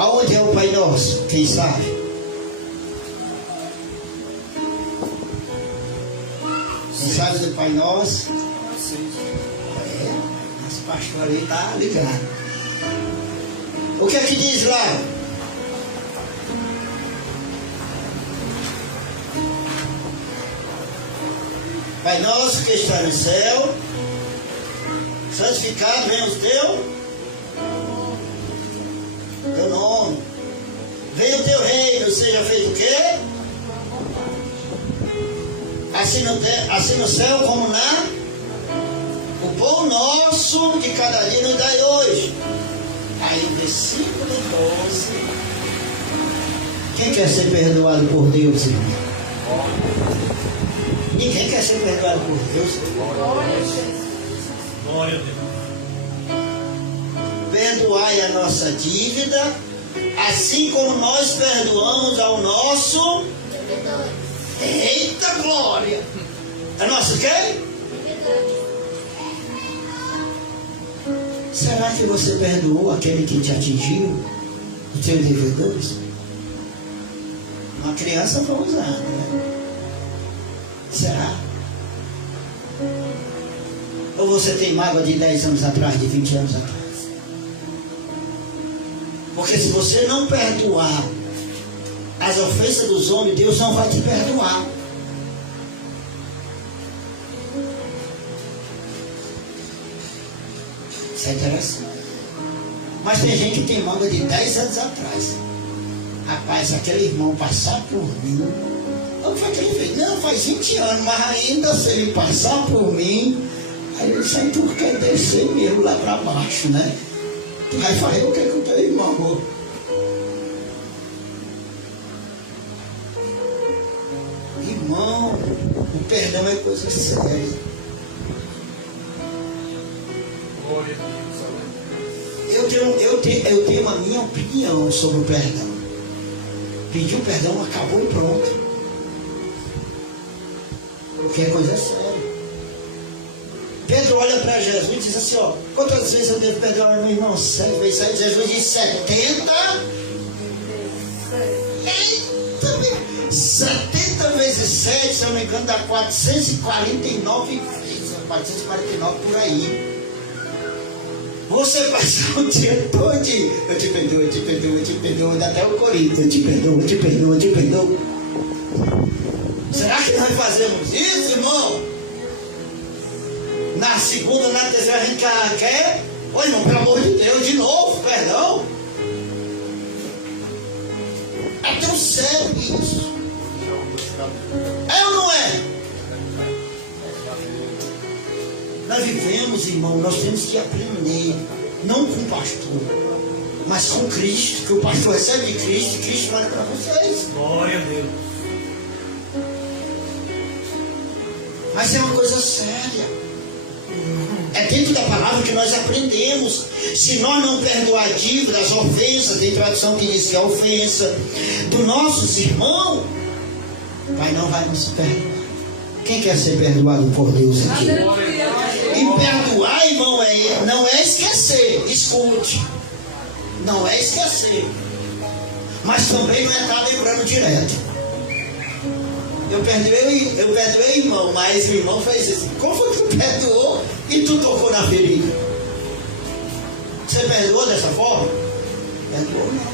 aonde é o Pai Nosso? Quem sabe? Quem sabe do Pai Nosso? Nosso pastor ali está ligado. O que é que diz lá? Pai Nosso que está no céu, santificado venha o teu nome. Venha o teu reino, seja feito o quê? Assim no céu como na. O pão nosso de cada dia nos dai hoje. Aí o versículo 12. Quem quer ser perdoado por Deus, irmão? Ninguém quer ser perdoado por Deus. Glória a Deus. Perdoai a nossa dívida, assim como nós perdoamos ao nosso. Eita glória! A nossa quem? Será que você perdoou aquele que te atingiu? Os teus devedores? Uma criança foi usada, né? Será? Ou você tem mágoa de 10 anos atrás, de 20 anos atrás? Porque se você não perdoar as ofensas dos homens, Deus não vai te perdoar. Isso é interessante. Mas tem gente que tem mágoa de 10 anos atrás. Rapaz, aquele irmão passar por mim. O que foi que ele fez? Não, faz 20 anos, mas ainda se ele passar por mim, aí ele sai, tu quer descer mesmo lá para baixo, né? Tu vai fazer o que o teu irmão? Irmão, o perdão é coisa séria. Glória a Deus. Eu tenho a minha opinião sobre o perdão. Pediu perdão, acabou e pronto. Porque é coisa séria. Pedro olha para Jesus e diz assim, ó: quantas vezes eu devo perdoar meu irmão? 7 vezes. Aí Jesus diz 70. Eita, 70 vezes 7 se eu não me engano, dá 449 vezes, 449 por aí. Você passou o dia todo, eu te perdoo, eu te perdoo, eu te perdoo, ainda até o Corinthians, eu te perdoo, eu te perdoo, eu te perdoo. Será que nós fazemos isso, irmão? Na segunda, na terceira, a gente quer, ô irmão, pelo amor de Deus, de novo, perdão. É tão sério isso. É ou não é? Nós vivemos, irmão, nós temos que aprender, não com o pastor, mas com Cristo, que o pastor recebe de Cristo e Cristo manda para vocês. Glória a Deus. Mas é uma coisa séria. É dentro da palavra que nós aprendemos. Se nós não perdoar dívidas, ofensas, tem tradução que diz que é ofensa, dos nossos irmãos, Pai não vai nos perdoar. Quem quer ser perdoado por Deus aqui? E perdoar, irmão, não é esquecer. Escute. Não é esquecer. Mas também não é estar lembrando direto. Eu perdoei, irmão, mas o irmão fez isso. Como foi que tu perdoou e tu tocou na ferida? Você perdoou dessa forma? Perdoou não.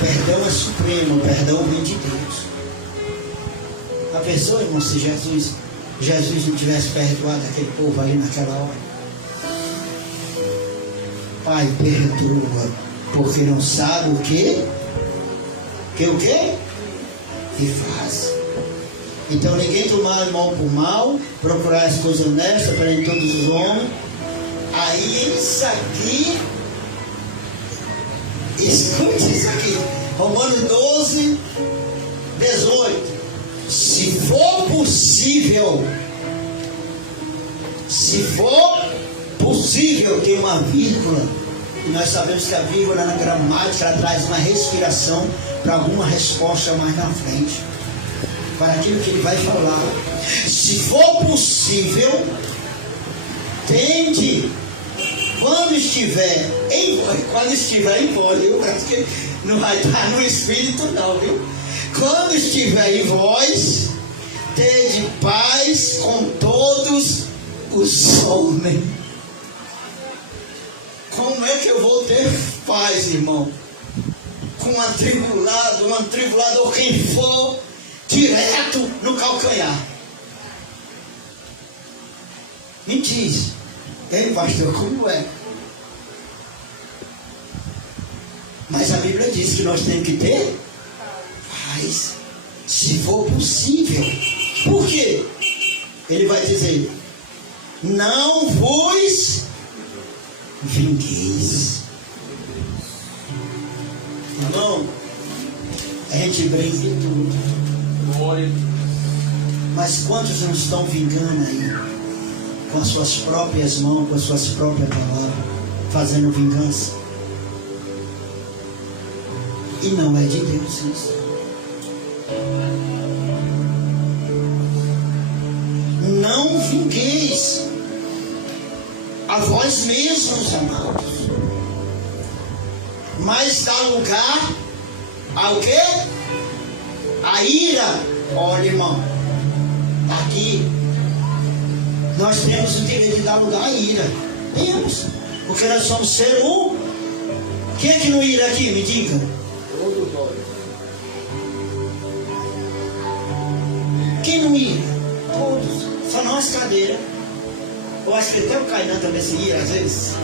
Perdão é supremo, perdão vem de Deus. A pessoa, irmão, se Jesus não tivesse perdoado aquele povo aí naquela hora. Pai, perdoa, porque não sabe o quê? O quê? Que faz. Então ninguém tomar mal por mal, procurar as coisas honestas perante todos os homens. Aí isso aqui, escute isso aqui, Romanos 12, 18. Se for possível, tem uma vírgula, e nós sabemos que a vírgula na gramática ela traz uma respiração para alguma resposta mais na frente, para aquilo que ele vai falar. Se for possível, tende, quando estiver em vós, viu? Porque não vai estar no espírito não, viu? Quando estiver em vós, tende paz com todos os homens. Como é que eu vou ter paz, irmão? Com um atribulado ou quem for, direto no calcanhar. Me diz, ei pastor, como é? Mas a Bíblia diz que nós temos que ter paz, se for possível. Por quê? Ele vai dizer, não vos vingueis. Irmão, a gente brinca em tudo. Mas quantos não estão vingando aí? Com as suas próprias mãos, com as suas próprias palavras, fazendo vingança. E não é de Deus isso. Não vingueis a vós mesmos, amados, mas dá lugar ao quê? A ira. Olha, irmão, aqui nós temos o direito de dar lugar à ira. Temos, porque nós somos ser um. Quem é que não ira aqui? Me diga. Todos nós. Quem não ira? Todos. Só não as cadeiras. Eu acho que até o Cainan também se ira às vezes.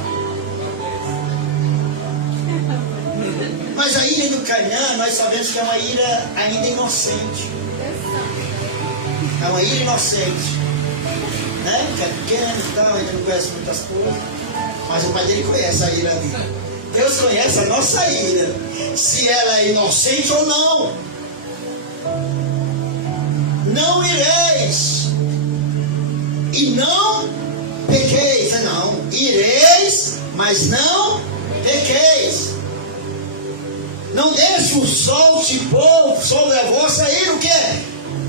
Mas a ira do Cainan, nós sabemos que é uma ira ainda inocente. É uma ira inocente. Né? Que é pequeno e tal, ainda não conhece muitas coisas. Mas o pai dele conhece a ira dele. Deus conhece a nossa ira. Se ela é inocente ou não. Não ireis. E não pequeis. Não. Ireis, mas não pequeis. Não deixe o sol se pôr sobre a vossa ira. O que é?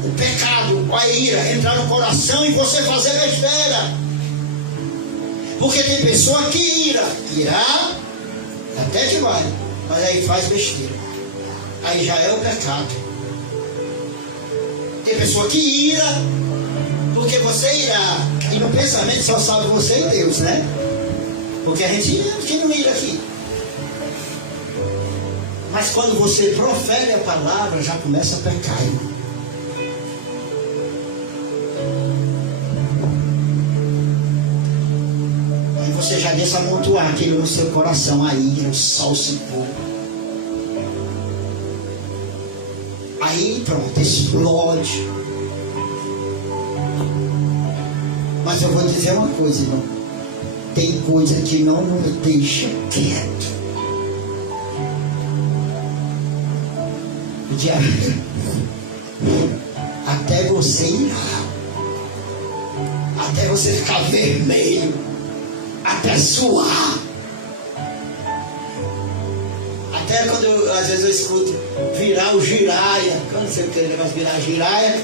O pecado, a ira, entrar no coração e você fazer besteira. Porque tem pessoa que irá, até que vai, mas aí faz besteira. Aí já é o pecado. ter pessoa que ira, porque você irá. E no pensamento só sabe você e Deus, né? Porque a gente não ira aqui. Mas quando você profere a palavra, já começa a pecar, irmão. Aí você já deixa amontoar aquilo no seu coração, a ira, o salsipô. Aí pronto, explode. Mas eu vou dizer uma coisa, irmão. Tem coisa que não nos deixa quieto. O diabo, até você irar, até você ficar vermelho, até suar. Até quando às vezes eu escuto virar o giraia. Quando você quer negócio de virar giraia,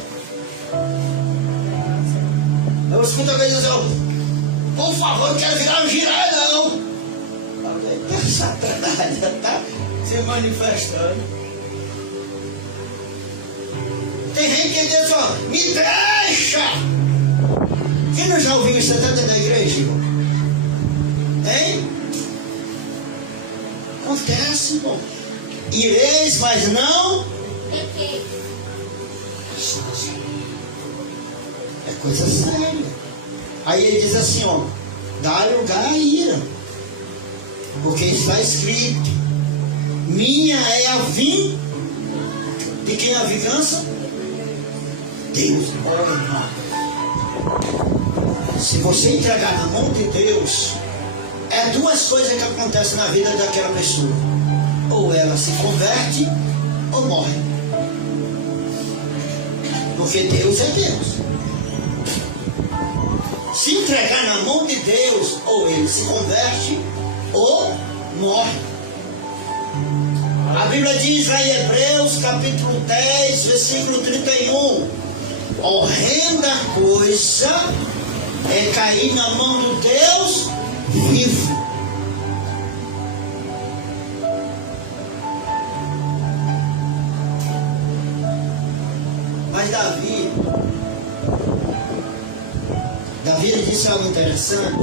eu escuto alguém dizer, por favor, eu quero virar um giraia não. Tá Satanás, já está se manifestando. Tem gente que diz assim, me deixa. Quem não já ouviu isso até dentro da igreja, irmão? Hein? Acontece, irmão. Ireis, mas não. É coisa séria. Aí ele diz assim, ó, dá lugar à ira, porque está escrito, minha é a vingança. De quem é a vingança? Deus. Oh, irmão. Se você entregar na mão de Deus, é duas coisas que acontecem na vida daquela pessoa: ou ela se converte ou morre. Porque Deus é Deus. Se entregar na mão de Deus, ou ele se converte ou morre. A Bíblia diz lá em Hebreus capítulo 10, versículo 31, horrenda coisa é cair na mão do Deus vivo. Mas Davi disse algo interessante,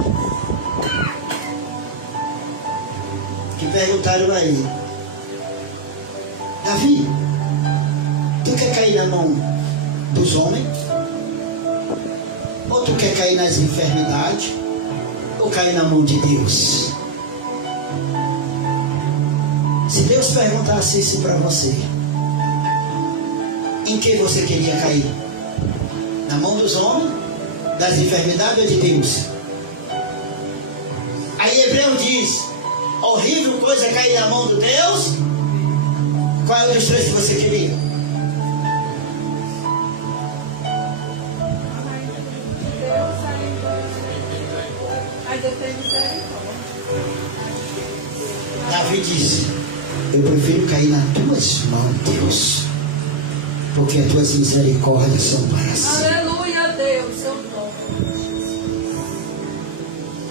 que perguntaram a ele: Davi, tu quer cair na mão dos homens? Ou tu quer cair nas enfermidades? Ou cair na mão de Deus? Se Deus perguntasse isso para você, em que você queria cair? Na mão dos homens, das enfermidades ou de Deus? Aí Hebreu diz, horrível coisa é cair na mão de Deus. Qual é o dos três que você queria? Davi disse, eu prefiro cair nas tuas mãos, Deus, porque as tuas misericórdias são para sempre. Aleluia, Deus, seu nome.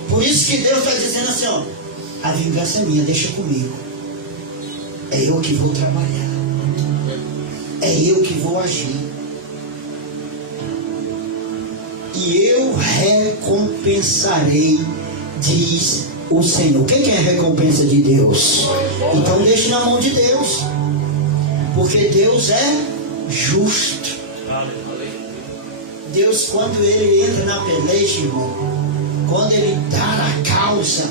Por isso que Deus está dizendo assim, ó, a vingança é minha, deixa comigo. É eu que vou trabalhar. É eu que vou agir. E eu recompensarei, diz o Senhor. Quem é a recompensa de Deus? Então deixe na mão de Deus, porque Deus é justo. Deus, quando Ele entra na peleja, irmão, quando Ele dá a causa,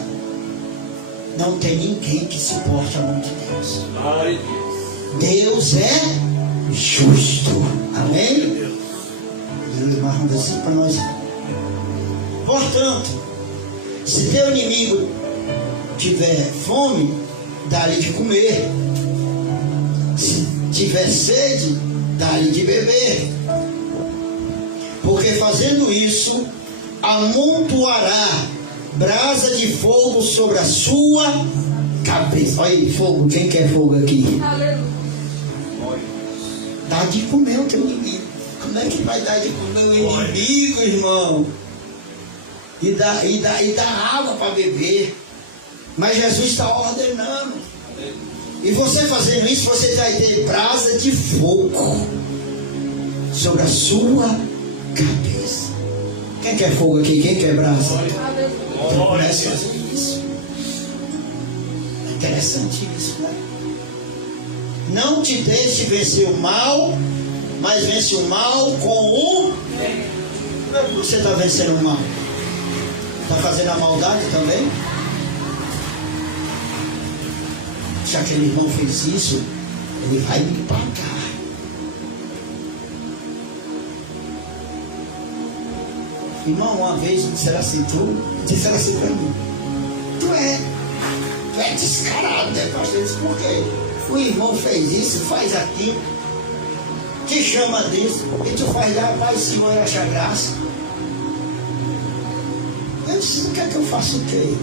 não tem ninguém que suporte a mão de Deus. Deus é justo. Amém? Deus marrando assim para nós. Portanto, se teu inimigo tiver fome, dá-lhe de comer. Se tiver sede, dá-lhe de beber. Porque fazendo isso, amontoará brasa de fogo sobre a sua cabeça. Olha aí, fogo. Quem quer fogo aqui? Aleluia. Dá de comer o teu inimigo. Como é que vai dar de comer o inimigo, irmão? E dá água para beber. Mas Jesus está ordenando. E você fazendo isso, você vai ter brasa de fogo sobre a sua cabeça. Quem quer fogo aqui? Quem quer brasa? Então comece a fazer isso. É interessante isso, né? Não te deixe vencer o mal, mas vence o mal com o... Como você está vencendo o mal? Está fazendo a maldade também? Se aquele irmão fez isso, ele vai me pagar. Irmão, uma vez disseram assim para mim: tu é descarado, né, pastor? Isso por quê? O irmão fez isso, faz aquilo, te chama disso, e tu faz lá, vai Senhor achar graça. Eu disse: não quer que eu faça o quê?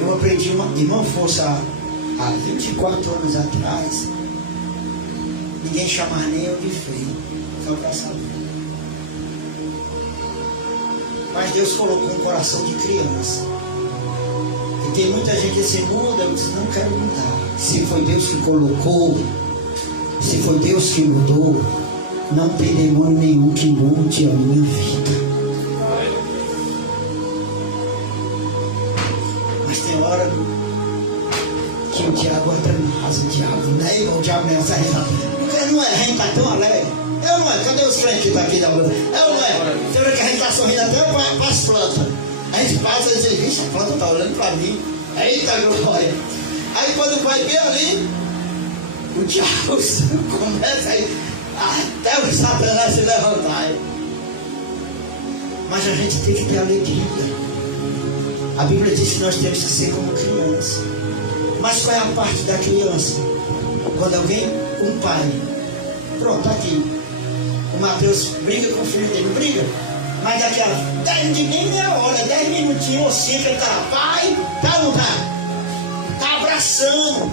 Eu aprendi irmão, fosse há 24 anos atrás, ninguém chamava nem eu de feio, só para saber. Mas Deus colocou um coração de criança. E tem muita gente que se muda, eu disse: não quero mudar. Se foi Deus que colocou, se foi Deus que mudou, não tem demônio nenhum que mude a minha vida. Mas tem hora que o diabo entra no raso, o diabo, né, irmão? O diabo não é essa renda. Porque não é, a gente está tão alegre. Eu não é, cadê os crentes que estão aqui da rua? Eu não é. Você vê que a gente está sorrindo até para as plantas. A gente passa e diz: vixe, a planta está olhando para mim. Eita glória. Aí quando vai bem ali, o diabo começa aí, até o Satanás se levantar. Mas a gente tem que ter alegria. A Bíblia diz que nós temos que ser como criança. Mas qual é a parte da criança? Quando alguém, um pai, pronto, tá aqui, o Mateus briga com o filho dele, briga, mas daqui a 10 de meia hora, 10 minutinhos ou 5, ele tá: pai, tá ou não tá? Tá abraçando.